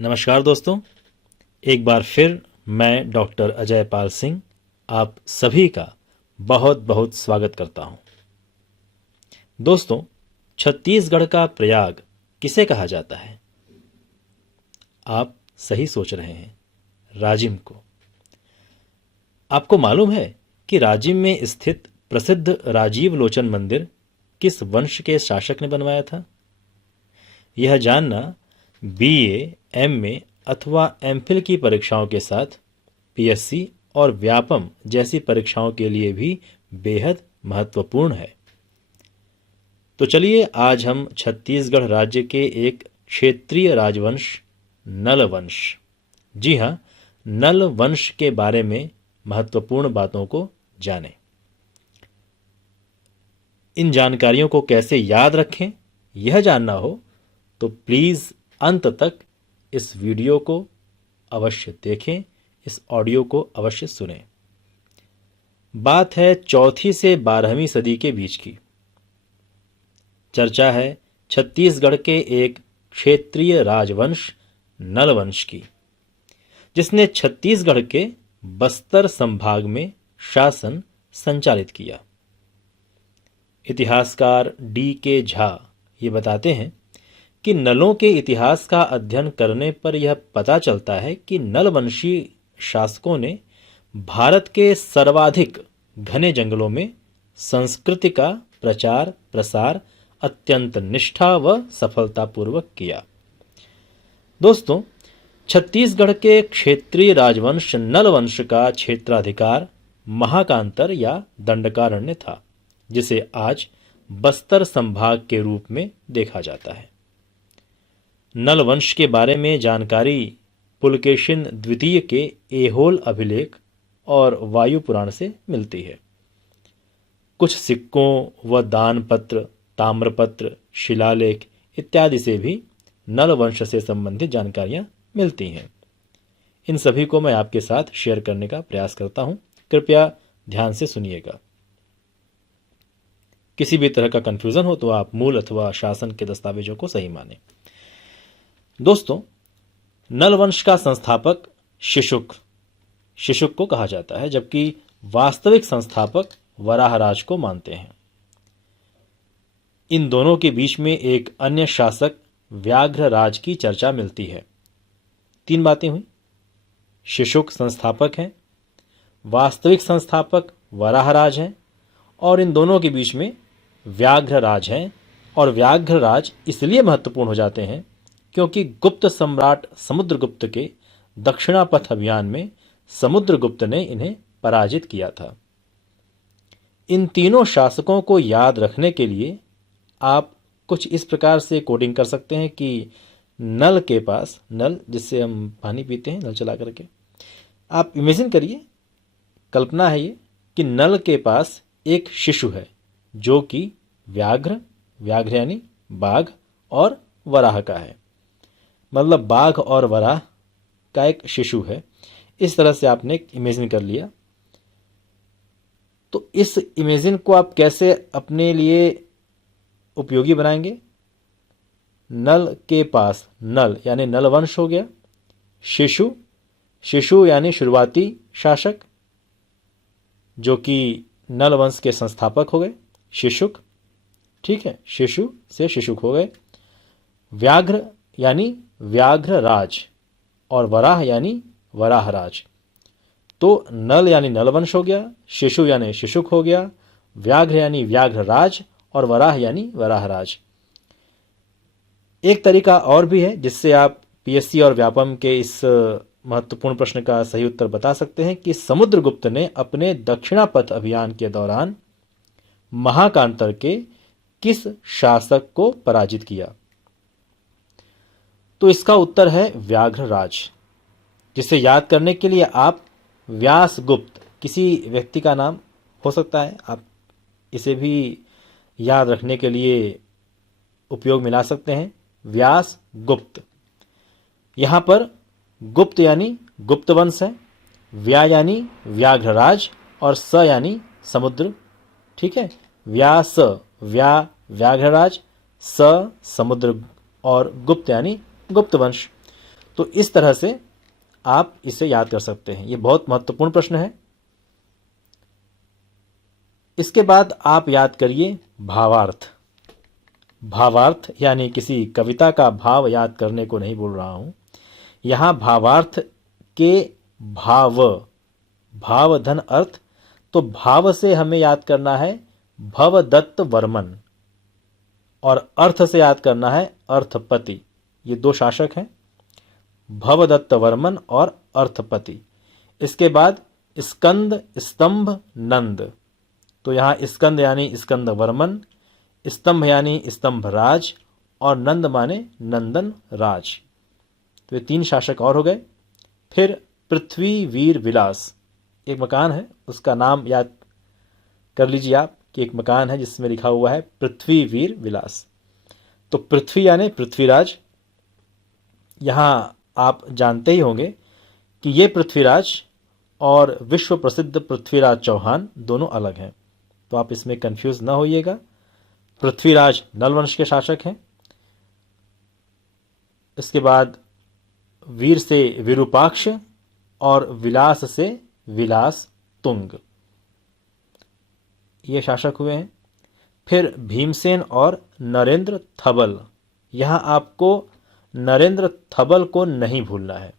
नमस्कार दोस्तों, एक बार फिर मैं डॉक्टर अजय पाल सिंह आप सभी का बहुत बहुत स्वागत करता हूं। दोस्तों, छत्तीसगढ़ का प्रयाग किसे कहा जाता है? आप सही सोच रहे हैं, राजिम को। आपको मालूम है कि राजिम में स्थित प्रसिद्ध राजीव लोचन मंदिर किस वंश के शासक ने बनवाया था? यह जानना बीए, एमए अथवा एमफिल की परीक्षाओं के साथ पीएससी और व्यापम जैसी परीक्षाओं के लिए भी बेहद महत्वपूर्ण है। तो चलिए आज हम छत्तीसगढ़ राज्य के एक क्षेत्रीय राजवंश नल वंश, जी हाँ, नल वंश के बारे में महत्वपूर्ण बातों को जानें। इन जानकारियों को कैसे याद रखें, यह जानना हो तो प्लीज़ अंत तक इस वीडियो को अवश्य देखें, इस ऑडियो को अवश्य सुनें। बात है 4वीं से 12वीं सदी के बीच की। चर्चा है छत्तीसगढ़ के एक क्षेत्रीय राजवंश नलवंश की, जिसने छत्तीसगढ़ के बस्तर संभाग में शासन संचालित किया। इतिहासकार डी.के. झा ये बताते हैं कि नलों के इतिहास का अध्ययन करने पर यह पता चलता है कि नलवंशी शासकों ने भारत के सर्वाधिक घने जंगलों में संस्कृति का प्रचार प्रसार अत्यंत निष्ठा व सफलतापूर्वक किया। दोस्तों, छत्तीसगढ़ के क्षेत्रीय राजवंश नलवंश का क्षेत्राधिकार महाकांतर या दंडकारण्य था, जिसे आज बस्तर संभाग के रूप में देखा जाता है। नल वंश के बारे में जानकारी पुलकेशिन द्वितीय के ऐहोल अभिलेख और वायु पुराण से मिलती है। कुछ सिक्कों व दान पत्र, ताम्रपत्र, शिलालेख इत्यादि से भी नल वंश से संबंधित जानकारियां मिलती हैं। इन सभी को मैं आपके साथ शेयर करने का प्रयास करता हूं। कृपया ध्यान से सुनिएगा। किसी भी तरह का कंफ्यूजन हो तो आप मूल अथवा शासन के दस्तावेजों को सही मानें। दोस्तों, नलवंश का संस्थापक शिशुक को कहा जाता है, जबकि वास्तविक संस्थापक वराहराज को मानते हैं। इन दोनों के बीच में एक अन्य शासक व्याघ्रराज की चर्चा मिलती है। 3 बातें हुई। शिशुक संस्थापक हैं, वास्तविक संस्थापक वराहराज हैं और इन दोनों के बीच में व्याघ्रराज हैं। और व्याघ्रराज इसलिए महत्वपूर्ण हो जाते हैं क्योंकि गुप्त सम्राट समुद्रगुप्त के दक्षिणापथ अभियान में समुद्रगुप्त ने इन्हें पराजित किया था। इन तीनों शासकों को याद रखने के लिए आप कुछ इस प्रकार से कोडिंग कर सकते हैं कि नल के पास, नल जिससे हम पानी पीते हैं, नल चला करके, आप इमेजिन करिए, कल्पना है ये कि नल के पास एक शिशु है जो कि व्याघ्र यानी बाघ और वराह का है। मतलब बाघ और वराह का एक शिशु है। इस तरह से आपने इमेजिन कर लिया। तो इस इमेजिन को आप कैसे अपने लिए उपयोगी बनाएंगे? नल के पास, नल यानी नलवंश हो गया, शिशु यानी शुरुआती शासक जो कि नलवंश के संस्थापक हो गए, शिशुक, ठीक है, शिशु से शिशुक हो गए, व्याघ्र यानी व्याघ्रराज और वराह यानी वराहराज। तो नल यानी नलवंश हो गया, शिशु यानी शिशुक हो गया, व्याघ्र यानी व्याघ्रराज और वराह यानी वराहराज। एक तरीका और भी है जिससे आप पीएससी और व्यापम के इस महत्वपूर्ण प्रश्न का सही उत्तर बता सकते हैं कि समुद्रगुप्त ने अपने दक्षिणापथ अभियान के दौरान महाकांतर के किस शासक को पराजित किया? तो इसका उत्तर है व्याघ्रराज, जिसे याद करने के लिए आप व्यासगुप्त, किसी व्यक्ति का नाम हो सकता है, आप इसे भी याद रखने के लिए उपयोग में ला सकते हैं। व्यासगुप्त, यहां पर गुप्त यानी गुप्त वंश है, व्या यानी व्याघ्रराज और स यानी समुद्र, ठीक है। व्यास, व्याघ्रराज, स समुद्र और गुप्त यानी गुप्त वंश। तो इस तरह से आप इसे याद कर सकते हैं। ये बहुत महत्वपूर्ण प्रश्न है। इसके बाद आप याद करिए भावार्थ। भावार्थ यानी किसी कविता का भाव याद करने को नहीं बोल रहा हूं। यहां भावार्थ के भाव, भाव धन अर्थ, तो भाव से हमें याद करना है भवदत्त वर्मन और अर्थ से याद करना है अर्थपति। ये दो शासक हैं, भवदत्त वर्मन और अर्थपति। इसके बाद स्कंद, स्तंभ, नंद। तो यहां स्कंद यानी स्कंद वर्मन, स्तंभ यानी स्तंभ राज और नंद माने नंदन राज। तो ये तीन शासक और हो गए। फिर पृथ्वी वीर विलास, एक मकान है, उसका नाम याद कर लीजिए आप कि एक मकान है जिसमें लिखा हुआ है पृथ्वी वीर विलास। तो पृथ्वी यानी पृथ्वीराज। यहां आप जानते ही होंगे कि ये पृथ्वीराज और विश्व प्रसिद्ध पृथ्वीराज चौहान दोनों अलग हैं, तो आप इसमें कंफ्यूज ना होइएगा। पृथ्वीराज नल वंश के शासक हैं। इसके बाद वीर से विरूपाक्ष और विलास से विलास तुंग, ये शासक हुए हैं। फिर भीमसेन और नरेंद्र थबल। यहां आपको नरेंद्र थबल को नहीं भूलना है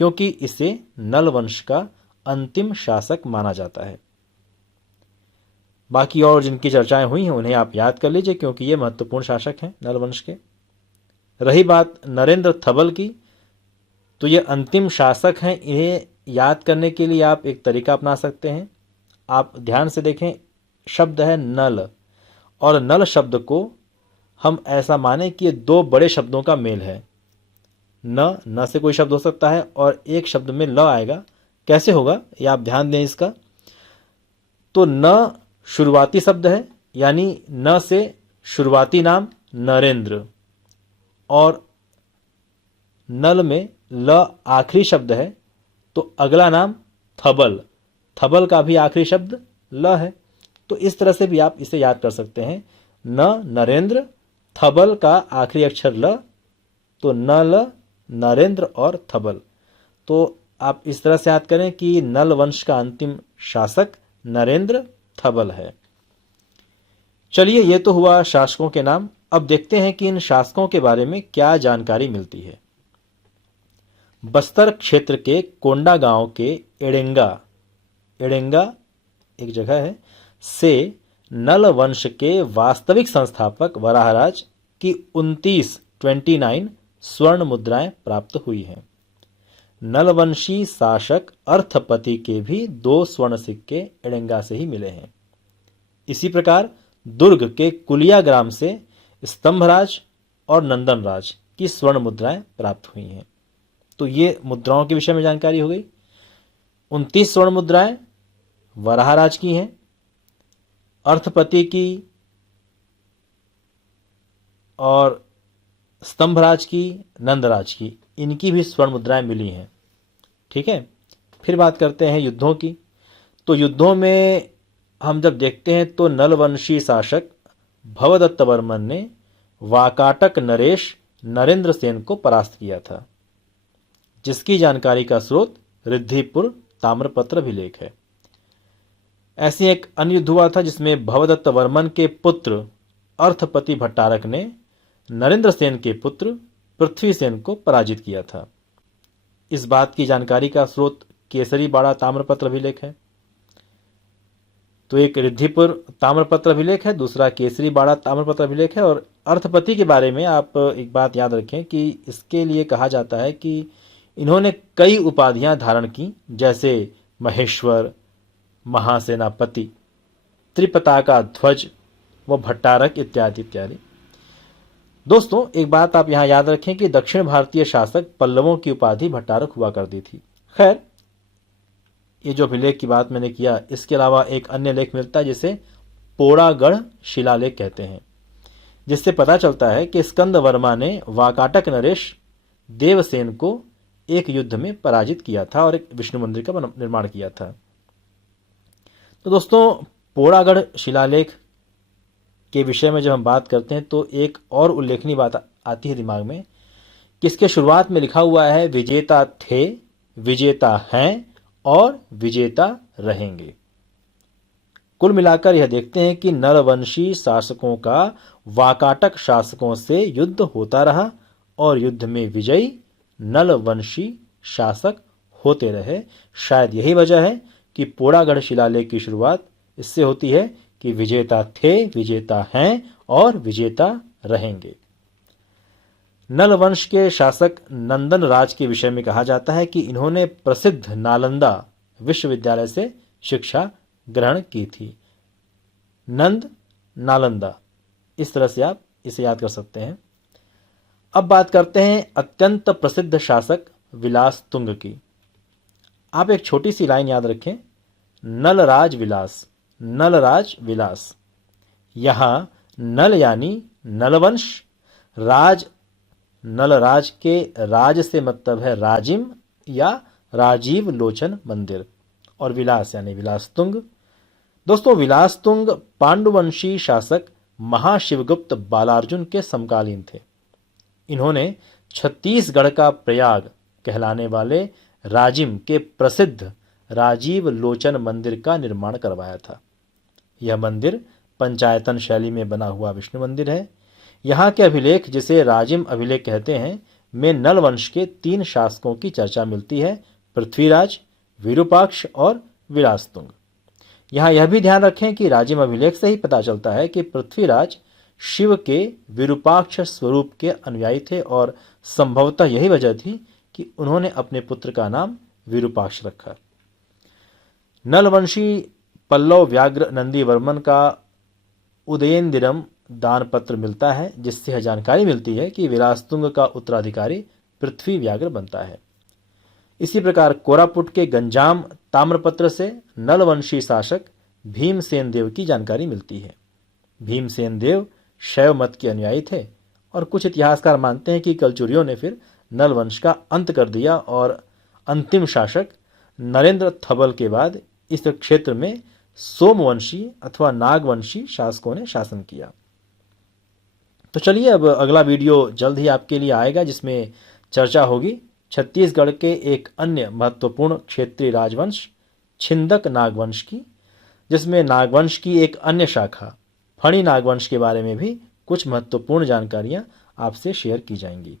क्योंकि इसे नल वंश का अंतिम शासक माना जाता है। बाकी और जिनकी चर्चाएं हुई हैं उन्हें आप याद कर लीजिए क्योंकि ये महत्वपूर्ण शासक हैं नल वंश के। रही बात नरेंद्र थबल की, तो ये अंतिम शासक हैं। इन्हें याद करने के लिए आप एक तरीका अपना सकते हैं। आप ध्यान से देखें, शब्द है नल, और नल शब्द को हम ऐसा माने कि ये दो बड़े शब्दों का मेल है। न से कोई शब्द हो सकता है और एक शब्द में ल आएगा। कैसे होगा ये आप ध्यान दें इसका। तो न शुरुआती शब्द है, यानी न से शुरुआती नाम नरेंद्र, और नल में ल आखिरी शब्द है, तो अगला नाम थबल, थबल का भी आखिरी शब्द ल है। तो इस तरह से भी आप इसे याद कर सकते हैं। न नरेंद्र, थबल का आखिरी अक्षर ल, तो नल, नरेंद्र और थबल। तो आप इस तरह से याद करें कि नल वंश का अंतिम शासक नरेंद्र थबल है। चलिए, ये तो हुआ शासकों के नाम। अब देखते हैं कि इन शासकों के बारे में क्या जानकारी मिलती है। बस्तर क्षेत्र के कोंडा गांव के एडेंगा, एडेंगा एक जगह है, से नल वंश के वास्तविक संस्थापक वराहराज की 29 स्वर्ण मुद्राएं प्राप्त हुई हैं। नलवंशी शासक अर्थपति के भी 2 स्वर्ण सिक्के एडेंगा से ही मिले हैं। इसी प्रकार दुर्ग के कुलिया ग्राम से स्तंभराज और नंदनराज की स्वर्ण मुद्राएं प्राप्त हुई हैं। तो ये मुद्राओं के विषय में जानकारी हो गई। 29 स्वर्ण मुद्राएं वराहराज की हैं, अर्थपति की और स्तंभराज की, नंदराज की, इनकी भी स्वर्ण मुद्राएं मिली हैं। ठीक है, फिर बात करते हैं युद्धों की। तो युद्धों में हम जब देखते हैं तो नलवंशी शासक भवदत्त वर्मन ने वाकाटक नरेश नरेंद्र सेन को परास्त किया था, जिसकी जानकारी का स्रोत रिद्धिपुर ताम्रपत्र अभिलेख है। ऐसी एक अन्य युद्ध हुआ था जिसमें भवदत्त वर्मन के पुत्र अर्थपति भट्टारक ने नरेंद्र सेन के पुत्र पृथ्वी सेन को पराजित किया था। इस बात की जानकारी का स्रोत केसरी बाड़ा ताम्रपत्र अभिलेख है। तो एक रिद्धिपुर ताम्रपत्र अभिलेख है, दूसरा केसरी बाड़ा ताम्रपत्र अभिलेख है। और अर्थपति के बारे में आप एक बात याद रखें कि इसके लिए कहा जाता है कि इन्होंने कई उपाधियां धारण की, जैसे महेश्वर, महासेनापति, त्रिपताका ध्वज व भट्टारक इत्यादि इत्यादि। दोस्तों, एक बात आप यहां याद रखें कि दक्षिण भारतीय शासक पल्लवों की उपाधि भट्टारक हुआ करती थी। खैर, ये जो अभिलेख की बात मैंने किया, इसके अलावा एक अन्य लेख मिलता है जिसे पोड़ागढ़ शिलालेख कहते हैं, जिससे पता चलता है कि स्कंद वर्मा ने वाकाटक नरेश देवसेन को एक युद्ध में पराजित किया था और एक विष्णु मंदिर का निर्माण किया था। तो दोस्तों, पोड़ागढ़ शिलालेख के विषय में जब हम बात करते हैं तो एक और उल्लेखनीय बात आती है दिमाग में किसके शुरुआत में लिखा हुआ है विजेता थे, विजेता हैं और विजेता रहेंगे। कुल मिलाकर यह देखते हैं कि नलवंशी शासकों का वाकाटक शासकों से युद्ध होता रहा और युद्ध में विजयी नलवंशी शासक होते रहे। शायद यही वजह है कि पोड़ागढ़ शिलालेख की शुरुआत इससे होती है कि विजेता थे, विजेता हैं और विजेता रहेंगे। नल वंश के शासक नंदन राज के विषय में कहा जाता है कि इन्होंने प्रसिद्ध नालंदा विश्वविद्यालय से शिक्षा ग्रहण की थी। नंद नालंदा, इस तरह से आप इसे याद कर सकते हैं। अब बात करते हैं अत्यंत प्रसिद्ध शासक विलास तुंग की। आप एक छोटी सी लाइन याद रखें, नलराज विलास, नलराज विलास। यहां नल यानी नलवंश, राज, नलराज के राज से मतलब है राजिम या राजीव लोचन मंदिर, और विलास यानी विलास तुंग। दोस्तों, विलास तुंग पांडुवंशी शासक महाशिवगुप्त बालार्जुन के समकालीन थे। इन्होंने छत्तीसगढ़ का प्रयाग कहलाने वाले राजिम के प्रसिद्ध राजीव लोचन मंदिर का निर्माण करवाया था। यह मंदिर पंचायतन शैली में बना हुआ विष्णु मंदिर है। यहाँ के अभिलेख, जिसे राजिम अभिलेख कहते हैं, में नल वंश के 3 शासकों की चर्चा मिलती है, पृथ्वीराज, विरूपाक्ष और विलासतुंग। यहाँ यह भी ध्यान रखें कि राजिम अभिलेख से ही पता चलता है कि पृथ्वीराज शिव के विरूपाक्ष स्वरूप के अनुयायी थे और संभवतः यही वजह थी कि उन्होंने अपने पुत्र का नाम विरूपाक्ष रखा। नलवंशी पल्लव व्याघ्र नंदीवर्मन का उदयेंदिरम दान पत्र मिलता है, जिससे यह जानकारी मिलती है कि विलासतुंग का उत्तराधिकारी पृथ्वी व्याघ्र बनता है। इसी प्रकार कोरापुट के गंजाम ताम्रपत्र से नलवंशी शासक भीमसेन देव की जानकारी मिलती है। भीमसेन देव शैव मत के अनुयायी थे और कुछ इतिहासकार मानते हैं कि कलचुरियों ने फिर नलवंश का अंत कर दिया और अंतिम शासक नरेंद्र थबल के बाद इस क्षेत्र में सोमवंशी अथवा नागवंशी शासकों ने शासन किया। तो चलिए, अब अगला वीडियो जल्द ही आपके लिए आएगा, जिसमें चर्चा होगी छत्तीसगढ़ के एक अन्य महत्वपूर्ण क्षेत्रीय राजवंश छिंदक नागवंश की, जिसमें नागवंश की एक अन्य शाखा फणी नागवंश के बारे में भी कुछ महत्वपूर्ण जानकारियां आपसे शेयर की जाएंगी।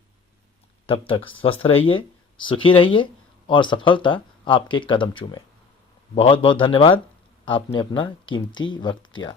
तब तक स्वस्थ रहिए, सुखी रहिए और सफलता आपके कदम चूमे। बहुत बहुत धन्यवाद, आपने अपना कीमती वक्त दिया।